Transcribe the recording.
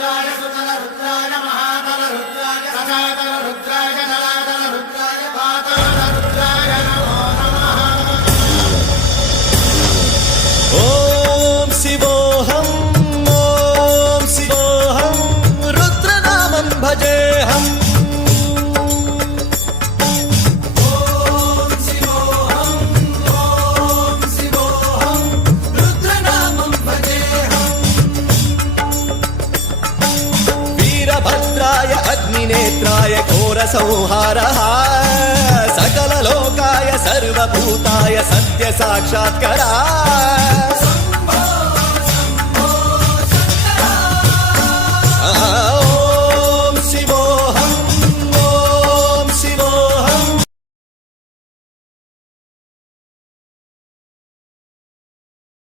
रुद्राय सुतल रुद्राय महातल रुद्राय सनातन रुद्राय नलातल रुद्राय पाताल रुद्राय नमो नमः। ओम शिवोऽहं रुद्रनामं भजेऽहम्। भद्राय अग्निनेत्राय घोरसंहारः सकललोकाय सर्वभूताय सत्यसाक्षात्करः।